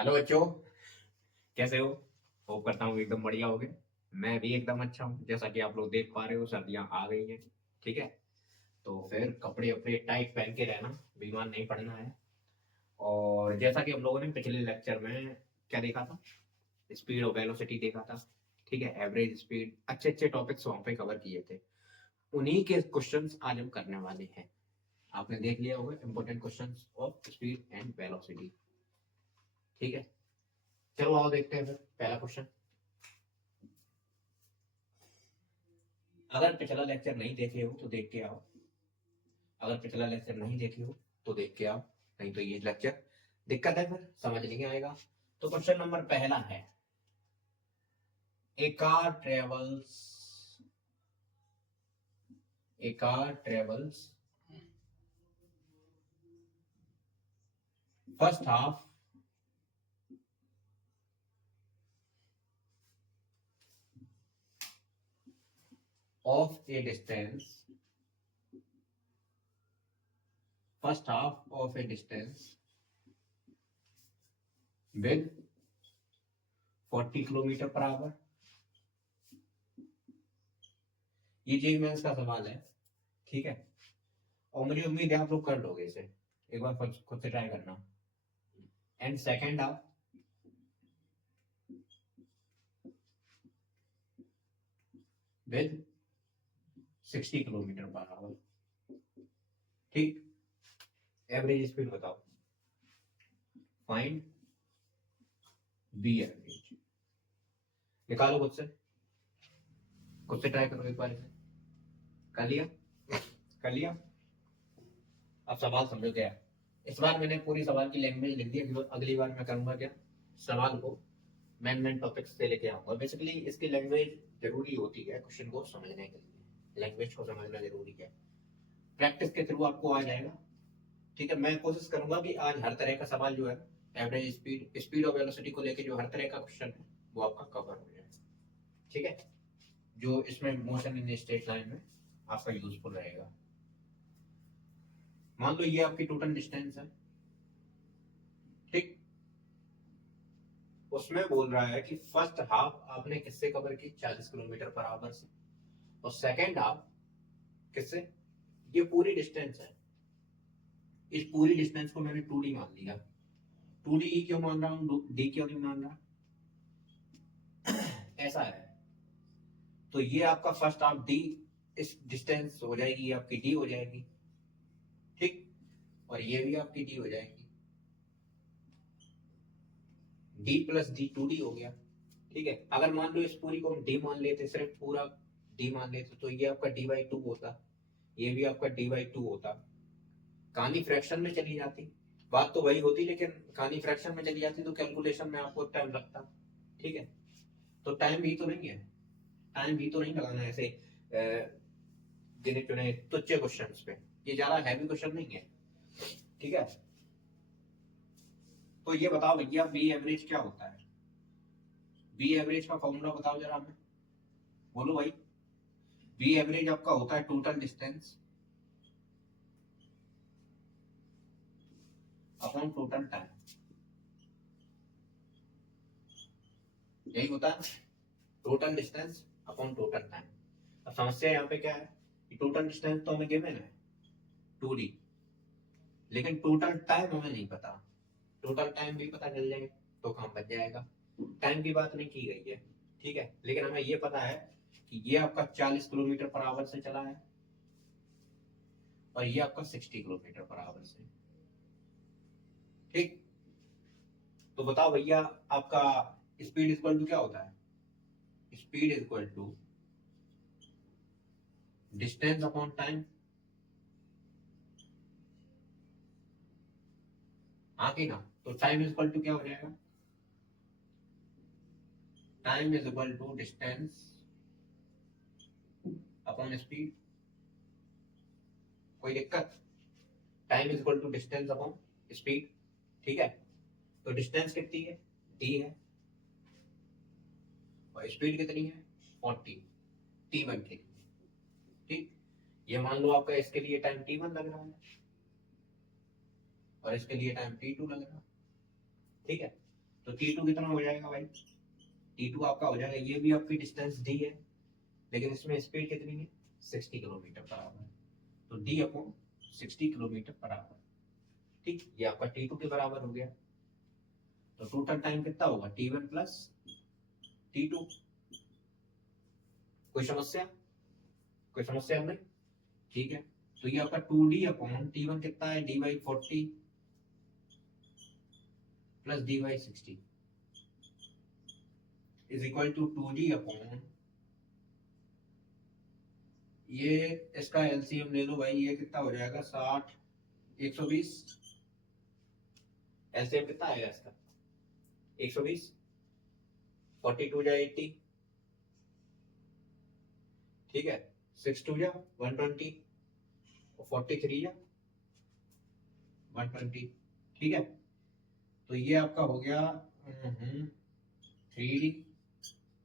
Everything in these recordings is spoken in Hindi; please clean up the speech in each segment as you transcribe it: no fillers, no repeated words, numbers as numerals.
हेलो बच्चों, कैसे हो? होप करता हूँ एकदम बढ़िया होगे। मैं भी एकदम अच्छा हूँ। जैसा कि आप लोग देख पा रहे हो, सर्दियाँ आ गई हैं। ठीक है, तो फिर कपड़े अपने टाइट पहन के रहना, बीमार नहीं पड़ना है। और जैसा कि हम लोगों ने पिछले लेक्चर में क्या देखा था, स्पीड और वेलोसिटी देखा था। ठीक है, एवरेज स्पीड, अच्छे अच्छे टॉपिक्स वहाँ पे कवर किए थे। उन्हीं के क्वेश्चंस आज हम करने वाले हैं। आपने देख लिया होगा important questions of speed and velocity. ठीक है, चलो आओ देखते हैं फिर पहला क्वेश्चन। अगर पिछला लेक्चर नहीं देखे हो तो देख के आओ। अगर पिछला लेक्चर नहीं देखे हो तो देख के आओ, नहीं तो ये लेक्चर दिक्कत है, फिर समझ नहीं आएगा। तो क्वेश्चन नंबर पहला है, a car travels a car travels first half of a distance with 40 kilometre per hour. ये जेई मेंस का सवाल है। ठीक है, और मुझे उम्मीद है आप लोग कर लोगे इसे। एक बार खुद से ट्राई करना। And second half with 60 kilometre per our. ठीक, एवरेज स्पीड बताओ, फाइंड बी एवरेज। निकालो खुद से ट्राई करो एक बार इसे। कर लिया? कर लिया? अब सवाल समझो क्या है। इस बार मैंने पूरी सवाल की लैंग्वेज लिख दी। अगली बार मैं करूंगा क्या, सवाल को मेन टॉपिक्स से लेके आऊंगा। बेसिकली इसकी लैंग्वेज जरूरी होती है क्वेश्चन को समझने के लिए। लैंग्वेज को समझना जरूरी है, प्रैक्टिस के थ्रू आपको आ जाएगा। ठीक है, मैं कोशिश करूंगा कि आज हर तरह का सवाल जो है, एवरेज स्पीड, स्पीड और वेलोसिटी को लेकर जो हर तरह का क्वेश्चन है वो आपका कवर हो जाए। ठीक है, जो इसमें मोशन इन स्ट्रेट लाइन में आपका यूजफुल रहेगा। मान लो ये आपकी टोटल डिस्टेंस है। ठीक, उसमें बोल रहा है कि फर्स्ट हाफ आपने किससे कवर की, 40 किलोमीटर पर आवर से। और सेकेंड हाफ किससे, ये पूरी डिस्टेंस है। इस पूरी डिस्टेंस को मैंने 2D मान लिया। 2D क्यों मान रहा हूं, डी क्यों नहीं मान रहा, ऐसा है। तो ये आपका फर्स्ट हाफ डी, इस डिस्टेंस हो जाएगी, ये आपकी डी हो जाएगी। ठीक, और ये भी आपकी डी हो जाएगी। डी प्लस डी 2D हो गया। ठीक है, अगर मान लो इस पूरी को हम डी मान लेते, सिर्फ पूरा डी मान लेते, तो ये आपका डी बाई 2 होता, ये भी आपका डी बाई 2 होता। कहानी फ्रैक्शन में चली जाती, बात तो वही होती, लेकिन कहानी फ्रैक्शन में चली जाती तो कैलकुलेशन में आपको टाइम लगता। ठीक है, तो टाइम भी तो नहीं है, टाइम भी तो नहीं लगाना ऐसे गिने चुने तुच्छ क्वेश्चंस पे। ये ज्यादा हैवी क्वेश्चन नहीं है। ठीक है, तो ये बताओ भैया, बी एवरेज क्या होता है? बी एवरेज का फॉर्मूला बताओ जरा हमें, बोलो भाई। बी एवरेज आपका होता है total distance upon total time. यही होता है, total distance upon total time. अब समस्या यहाँ पे क्या है कि टोटल डिस्टेंस तो हमें गिवन है 2D, लेकिन टोटल टाइम हमें नहीं पता। टोटल टाइम भी पता चल जाए तो काम बच जाएगा। टाइम की बात नहीं की गई है। ठीक है, लेकिन हमें ये पता है कि ये आपका 40 किलोमीटर पर आवर से चला है और ये आपका 60 किलोमीटर पर आवर से। ठीक, तो बताओ भैया, आपका स्पीड इक्वल टू क्या होता है? Speed equal to distance upon time. हाँ कि ना? तो टाइम इज इक्वल टू क्या हो जाएगा, time is equal to distance upon speed. कोई दिक्कत? Time is equal to distance upon speed. ठीक है, तो डिस्टेंस कितनी है, डी है, और स्पीड कितनी है, 40, T1 के लिए। ठीक, ये मान लो आपका इसके लिए टाइम T1 लग रहा है और इसके लिए टाइम T2 लग रहा है। ठीक है, तो T2 कितना हो जाएगा भाई, T2 आपका हो जाएगा, ये भी आपकी डिस्टेंस डी है लेकिन इसमें स्पीड कितनी है 60 किलोमीटर पर आवर, तो D upon 60 kilometre per our. ठीक, ये आपका T2 के बराबर हो गया। तो टोटल टाइम कितना होगा T1 प्लस T2। कोई समस्या, कोई समस्या नहीं, ठीक है। तो ये आपका 2D अपॉन T1 कितना है D/40 plus D/60 is equal to 2D upon, ये इसका एलसीएम ले लो भाई, ये कितना हो जाएगा 60 120, एलसीएम कितना आएगा इसका 120, 42 जा 80, ठीक है, 62 जा 120 और 43 जा 120, ठीक है। तो ये आपका हो गया 3D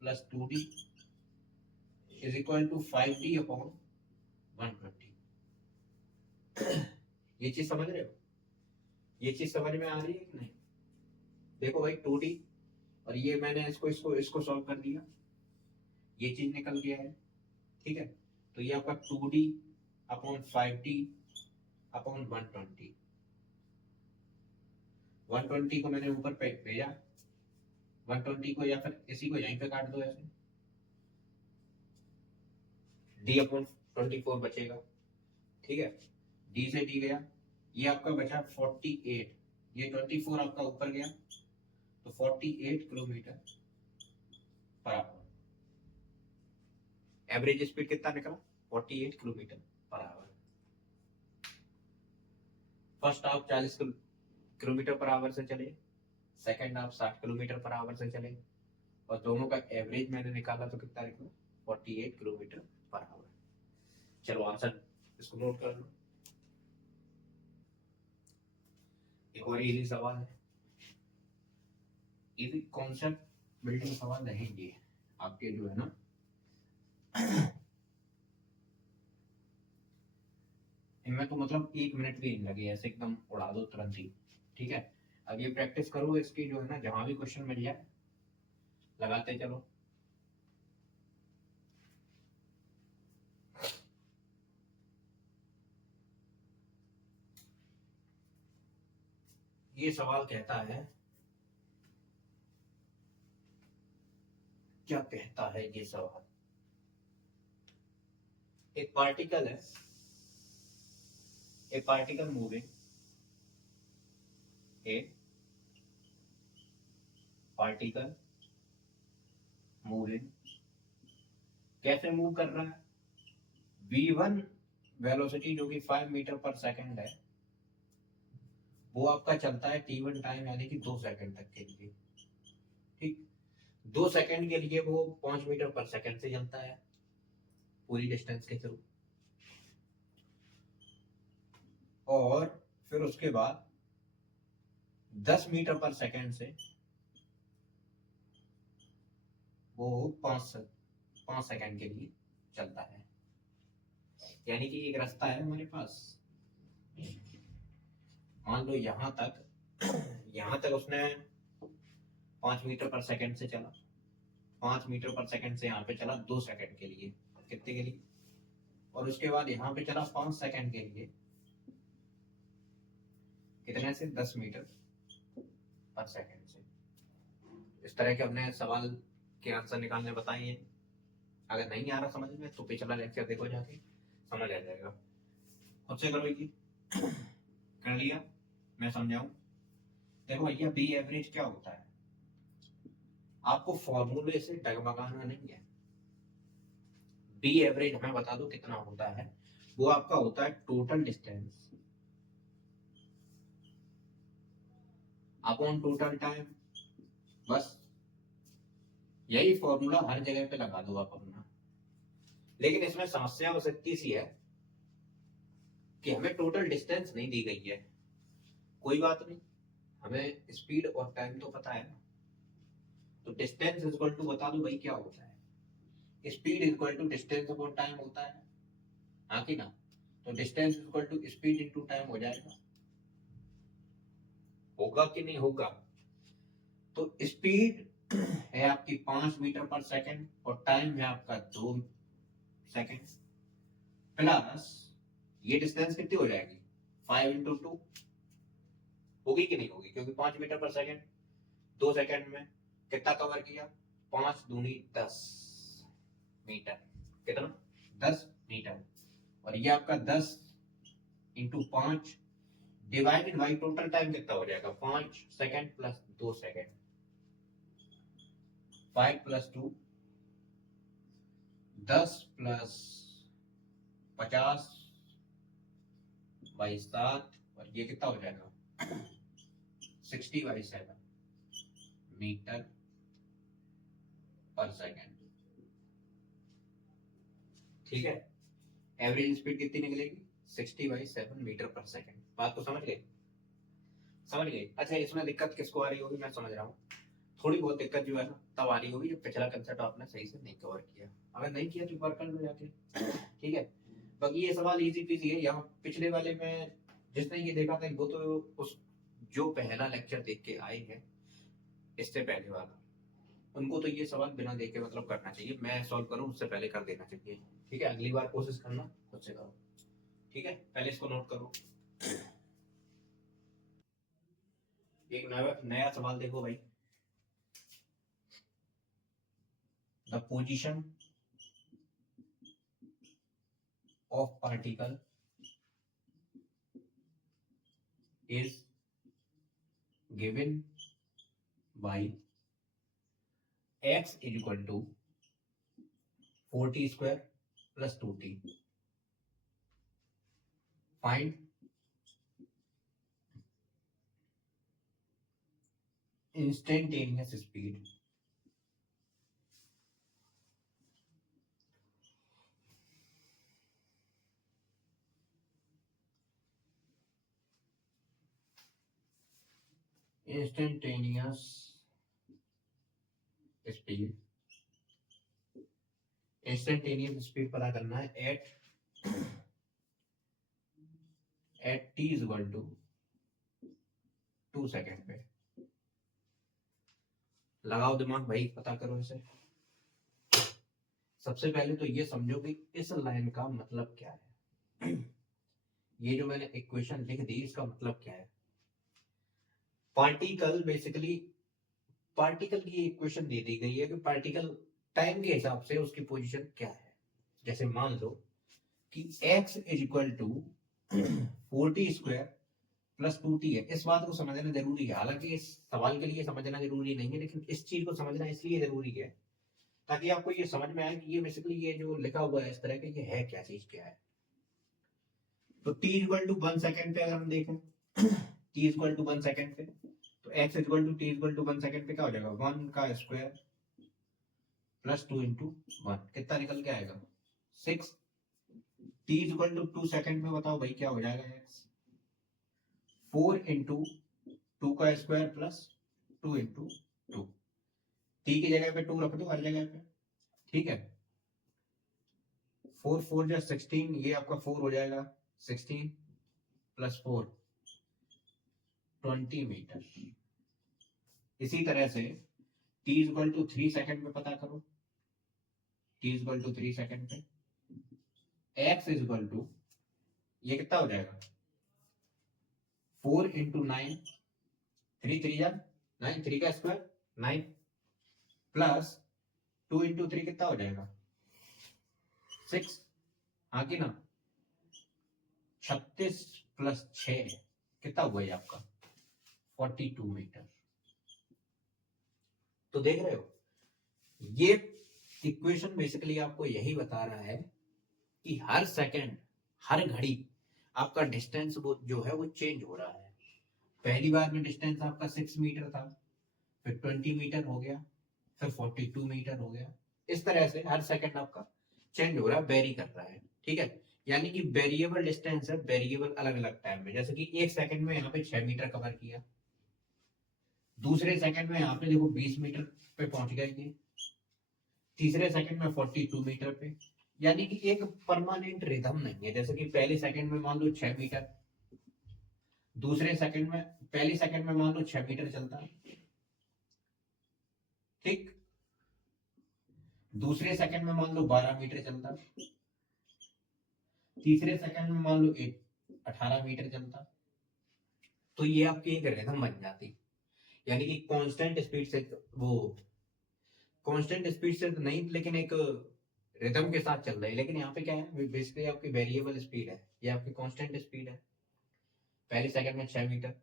plus 2D is equal to 5D upon 120। ये चीज समझ रहे हो, ये चीज समझ में आ रही है कि नहीं? देखो भाई 2D और ये मैंने इसको इसको इसको सॉल्व कर दिया, ये चीज निकल गया है, ठीक है। तो ये आपका 2D अपॉन 5D अपॉन 120, 120 को मैंने ऊपर पे भेजा, 120 को या फिर इसी को यहीं पे काट दो ऐसे, D अपॉन 24 बचेगा, ठीक है। D से D गया, ये आपका बचा 48, ये 24 आपका ऊपर गया तो 48 kilometre per our. Average speed कितना निकला 48 किलोमीटर पर आवर। फर्स्ट आप 40 किलोमीटर पर आवर से चले, सेकंड आप 60 किलोमीटर पर आवर से चले, और दोनों का एवरेज मैंने निकाला तो कितना निकला 48 किलोमीटर पर आवर। चलो आंसर इसको नोट कर लो। एक और इजी सवाल है, इजी कॉन्सेप्ट बिल्डिंग सवाल रहेंगे आपके जो है ना, इनमें तो मतलब 1 मिनट भी नहीं लगे, ऐसे एकदम उड़ा दो तुरंत ही, ठीक है। अब ये प्रैक्टिस करो इसकी जो है ना, जहां भी क्वेश्चन मिल जाए लगाते चलो। ये सवाल कहता है, क्या कहता है ये सवाल, एक पार्टिकल है, ए पार्टिकल मूविंग, ए पार्टिकल मूविंग, कैसे मूव कर रहा है, v1 वेलोसिटी जो कि 5 मीटर पर सेकंड है, वो आपका चलता है t1 टाइम यानी कि 2 सेकंड तक के लिए, ठीक। 2 सेकंड के लिए वो 5 मीटर पर सेकंड से चलता है पूरी डिस्टेंस के थ्रू, और फिर उसके बाद 10 मीटर पर सेकंड से वो 5 सेकंड के लिए चलता है। यानी कि एक रास्ता है हमारे पास, मान लो यहां तक उसने 5 मीटर पर सेकंड से चला, 5 मीटर पर सेकंड से यहाँ पे चला 2 सेकंड के लिए, कितने के लिए, और उसके बाद यहाँ पे चला 5 सेकंड के लिए, कितने से 10 मीटर पर सेकंड से। इस तरह के हमने सवाल के आंसर निकालने बताए हैं। अगर नहीं आ रहा समझ में तो पिछला लेक्चर देखो जाके, समझ आ जाएगा। खुद से करो ये, कर लिया, मैं समझाऊं। देखो भैया बी एवरेज क्या होता है, आपको फॉर्मूले से डगमगाना नहीं है। बी एवरेज हमें बता दो कितना होता है, वो आपका होता है total distance upon total time, बस यही फॉर्मूला हर जगह पे लगा दो आप अपना। लेकिन इसमें समस्या हो सकती सी है कि हमें टोटल डिस्टेंस नहीं दी गई है, कोई बात नहीं, हमें स्पीड और टाइम तो पता है ना, तो डिस्टेंस इज इक्वल टू बता दो भाई क्या होता है, speed is equal to distance upon time होता है, हाँ कि ना। तो distance is equal to speed into time हो जाएगा, होगा कि नहीं होगा। तो तो स्पीड है आपकी 5 मीटर पर सेकंड और टाइम है आपका 2 सेकंड, प्लस ये डिस्टेंस कितनी हो जाएगी 5 इंटू 2, होगी कि नहीं होगी, क्योंकि 5 मीटर पर सेकंड 2 सेकंड में कितना कवर किया, 5 दूनी 10 मीटर, कितना 10 मीटर, और ये आपका 10 into 5 divided by total time कितना हो जाएगा 5 second plus 2 second, 5 plus 2 10 plus 50 by 7, और ये कितना हो जाएगा 60 बाई 7 मीटर पर सेकंड। ठीक है, एवरेज स्पीड कितनी निकलेगी 60 बाई 7 मीटर पर सेकंड। बात को समझ गए, समझ गए। अच्छा, इसमें दिक्कत किसको आ रही होगी, मैं समझ रहा हूँ थोड़ी बहुत दिक्कत जो है ना तब आ रही होगी जब पिछला कंसेप्ट आपने सही से नहीं कवर किया, अगर नहीं किया तो वर्क कर लो जाके। ठीक है, बाकी ये सवाल इजी पीजी है। यहाँ पिछले वाले में जिसने ये देखा था वो तो उस जो पहला लेक्चर देख के आए हैं इससे पहले वाला, उनको तो ये सवाल बिना देखे मतलब करना चाहिए, मैं सॉल्व करूं उससे पहले कर देना चाहिए। ठीक है, अगली बार कोशिश करना खुद से करो। ठीक है, पहले इसको नोट करो। एक नया सवाल देखो भाई, the position of particle is given by x is equal to 4t square plus 2t. Find instantaneous speed instantaneous speed पता करना है at t is equal to 2 second पे। लगाओ दिमाग भाई, पता करो इसे। सबसे पहले तो ये समझो कि इस लाइन का मतलब क्या है। ये जो मैंने इक्वेशन लिख दी इसका मतलब क्या है। पार्टिकल बेसिकली, पार्टिकल की इक्वेशन दे दी गई है कि पार्टिकल टाइम के हिसाब से उसकी पोजीशन क्या है। जैसे मान लो कि x is equal to 4t square plus 2t है। इस बात को समझना जरूरी है, हालांकि इस सवाल के लिए समझना जरूरी नहीं है, लेकिन इस चीज को समझना इसलिए जरूरी है ताकि आपको ये समझ में आए कि ये बेसिकली ये जो लिखा हुआ है इस तरह के, ये है क्या चीज, क्या है। तो t इक्वल टू 1 सेकंड पे अगर हम देखें t इक्वल टू 1 सेकंड पे, तो x equal to t equal to 1 second पे क्या हो जाएगा 1 का स्क्वायर प्लस 2 इंटू 1, कितना निकल के आएगा 6। t इक्वल टू 2 सेकंड में बताओ भाई क्या हो जाएगा x 4 इंटू 2 का स्क्वायर प्लस 2 इंटू 2, t की जगह पे 2 रख दो हर जगह पे। ठीक है, 4 4 जा 16, ये आपका 4 हो जाएगा 16 प्लस 4 20 मीटर। इसी तरह से t इक्वल टू 3 सेकंड में पता करो, t इक्वल टू 3 सेकंड पे x इक्वल टू ये कितना हो जाएगा 4 इंटू 9, 3 3 जा 9, 3 का स्क्वायर 9 प्लस 2 इंटू 3 कितना हो जाएगा 6, हाँ कि ना 36 प्लस 6 कितना हुआ ये आपका 42 मीटर। तो देख रहे हो, ये इक्वेशन बेसिकली आपको यही बता रहा है कि हर सेकंड हर घड़ी आपका डिस्टेंस वो जो है वो चेंज हो रहा है। पहली बार में डिस्टेंस आपका 6 मीटर था, फिर 20 मीटर हो गया, फिर 42 मीटर हो गया। इस तरह से हर सेकंड आपका चेंज हो रहा है, वेरी कर रहा है। ठीक है, यानी कि वेरिएबल डिस्टेंस है, वेरिएबल अलग अलग टाइम में। जैसे कि एक सेकंड में यहाँ पे 6 मीटर कवर किया, दूसरे सेकंड में यहाँ पे देखो 20 मीटर पे पहुंच गए ये, तीसरे सेकंड में 42 मीटर पे। यानी कि एक परमानेंट रिदम नहीं है। जैसे कि पहले सेकंड में मान लो 6 मीटर, दूसरे सेकंड में पहले सेकंड में मान लो 6 मीटर चलता है, ठीक। दूसरे सेकंड में मान लो 12 मीटर चलता, तीसरे सेकंड में मान लो 18 मीटर चलता, तो ये आपकी एक रिदम बन जाती। यानी कि कांस्टेंट स्पीड से, वो कांस्टेंट स्पीड से तो नहीं, लेकिन एक रिदम के साथ चल रही है। लेकिन यहाँ पे क्या है, बेसिकली आपकी वेरिएबल स्पीड है, ये आपकी कांस्टेंट स्पीड है। पहले सेकंड में 6 मीटर,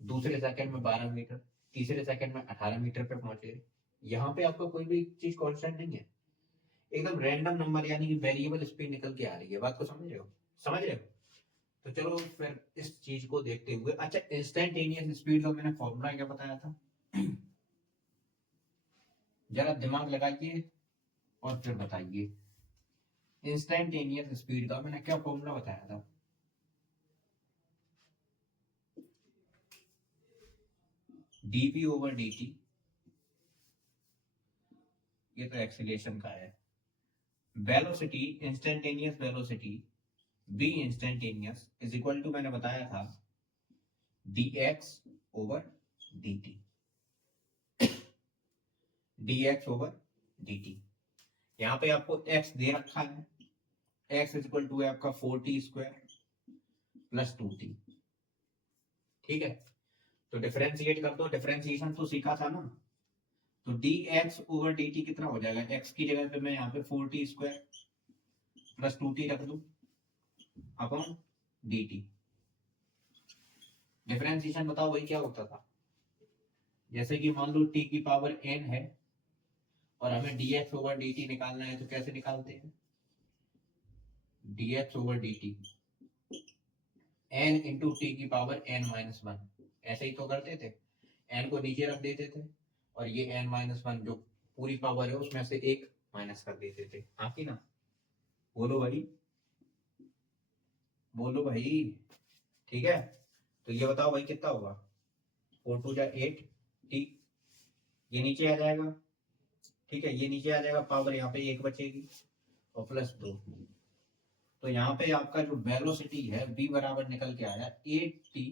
दूसरे सेकंड में 12 मीटर, तीसरे सेकंड में 18 मीटर पे पहुंचे। यहाँ पे आपका कोई भी चीज कांस्टेंट नहीं है, एकदम रैंडम नंबर, यानी कि वेरिएबल स्पीड निकल के आ रही है। बात को समझ रहे हो? समझ रहे हो? तो चलो फिर इस चीज को देखते हुए, अच्छा इंस्टेंटेनियस स्पीड का मैंने फॉर्मूला क्या बताया था, जरा दिमाग लगाइए और फिर बताइए। इंस्टेंटेनियस स्पीड का मैंने क्या फॉर्मूला बताया था? dp ओवर dt, ये तो एक्सीलरेशन का है। Velocity, instantaneous velocity v instantaneous is equal to, मैंने बताया था dx over dt, dx over dt। यहाँ पे आपको x दे रखा है, x इज इक्वल टू है आपका 4t स्क्वायर प्लस 2t। ठीक है, तो डिफरेंशिएट कर दो, डिफरेंशिएशन तो सीखा था ना। तो dx ओवर dt कितना हो जाएगा, x की जगह पे मैं यहाँ पे 4t स्क्वायर प्लस 2t रख दूं अपॉन dt। डिफरेंशिएशन बताओ भाई क्या होता था? जैसे कि मान लो t की पावर n है और हमें dx ओवर dt निकालना है, तो कैसे निकालते हैं? dx over dt n into T की पावर n माइनस वन, ऐसे ही तो करते थे। n को नीचे रख देते थे और ये n माइनस वन जो पूरी पावर है उसमें से एक माइनस कर देते थे। हाँ कि ना? बोलो भाई, बोलो भाई। ठीक है, तो ये बताओ भाई कितना होगा? 4 टू जा 8 टी, ये नीचे आ जाएगा। ठीक है, ये नीचे आ जाएगा, पावर यहाँ पे एक बचेगी और प्लस 2। तो यहाँ पे आपका जो वेलोसिटी है v बराबर निकल के आया 8t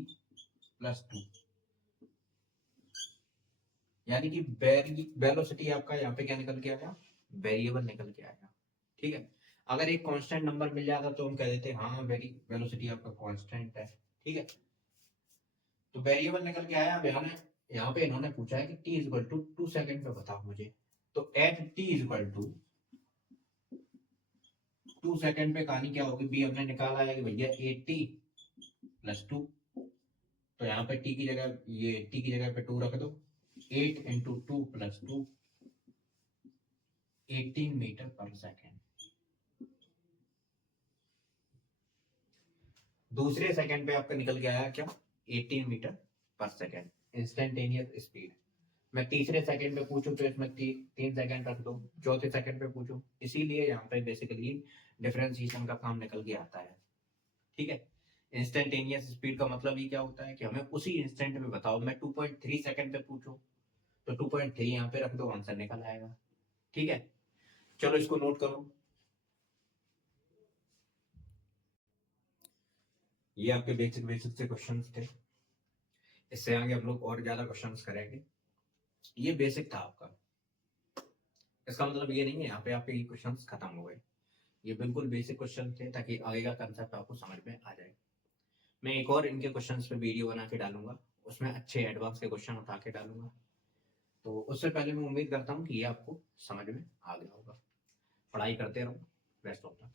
प्लस 2, यानी कि वेलोसिटी आपका यहाँ पे क्या निकल के आया? वेरिएबल निकल के आया। ठीक है, अगर एक कांस्टेंट नंबर मिल जाता तो हम कह देते हाँ वेलोसिटी आपका कांस्टेंट है। ठीक है, तो वेरिएबल निकल के आया। अब यहाँ पे इन्होंने पूछा है कि t इक्वल टू 2 सेकंड पे बताओ मुझे। तो at t equal to 2 second पे कहानी क्या होगी, b हमने निकाला है कि भैया 8t प्लस 2। तो यहाँ पे t की जगह, ये t की जगह पे 2 रख दो, 8 इंटू 2 प्लस 2, 18 मीटर पर सेकेंड। दूसरे सेकंड पे आपका निकल के आया क्या? 18 मीटर पर सेकेंड इंस्टेंटेनियस स्पीड। मैं तीसरे सेकंड पे पूछूं तो इसमें 3 सेकंड रख दो, चौथे सेकंड पे पूछूं, इसीलिए यहाँ पे बेसिकली डिफरेंशिएशन का काम निकल के आता है। ठीक है, इंस्टेंटेनियस स्पीड का मतलब ये क्या होता है कि हमें उसी इंस्टेंट में बताओ। मैं 2.3 सेकंड पे पूछूं तो 2.3 यहाँ पे रख दो, आंसर निकल आएगा। ठीक है, चलो इसको नोट करो। ये आपके बेसिक बेसिक से क्वेश्चंस थे, इससे आगे हम लोग और ज्यादा क्वेश्चंस करेंगे। ये बेसिक था आपका, इसका मतलब ये नहीं है यहाँ पे आपके ये क्वेश्चंस खत्म हो गए। ये बिल्कुल बेसिक क्वेश्चन थे ताकि आगे का कंसेप्ट आपको समझ में आ जाए। मैं एक और इनके क्वेश्चंस पे वीडियो बना के डालूंगा, उसमें अच्छे एडवांस के क्वेश्चन उठा के डालूंगा। तो उससे पहले मैं उम्मीद करता हूँ कि ये आपको समझ में आ गया होगा। पढ़ाई करते रहो। Best of luck.